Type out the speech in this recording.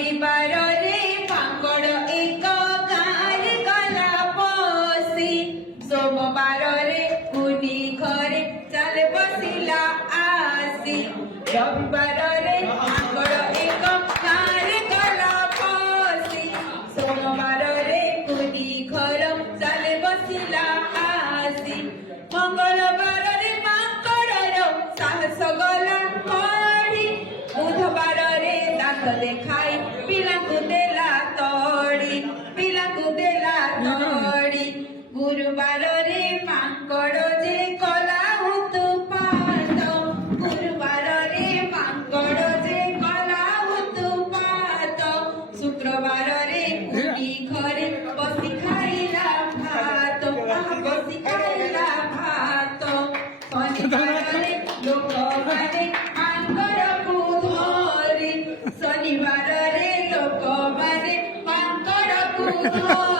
ରବିବାରରେ ମାଙ୍କଡ଼ ଏକ ଗାଁରେ ଗଲା ପଶି। ସୋମବାରରେ କୁନି ଘରେ ଚାଲେ ବସିଲା ଆସି। ରବିବାରରେ ମାଙ୍କଡ଼ ଏକ ଗାଁରେ ଗଲା ପଶି। ସୋମବାରରେ କୁନି ଘର ଚାଲେ ବସିଲା ଆସି। ମଙ୍ଗଳବାରରେ ମାଙ୍କଡ଼ର ସାହସ ଗଲା ବଢ଼ି। ବୁଧବାରରେ ଦାନ୍ତ ଦେଖାଇ ପିଲାଙ୍କୁ ଦେଲା ତଡ଼ି। ଗୁରୁବାରରେ ମାଙ୍କଡ଼ ଯେ କଲା ଉତ୍ପାତ। ଗୁରୁବାରରେ ମାଙ୍କଡ଼ ଯେ କଲା ଉତ୍ପାତ। ଶୁକ୍ରବାରରେ କୁନି ଘରେ ବସି ଖାଇଲା ଭାତ। ଶନିବାରରେ ଲୋକମାନେ ମାଙ୍କଡ଼କୁ ଧରି। ଶନିବାରରେ ଲୋକମାନେ ମାଙ୍କଡ଼କୁ ଧରି।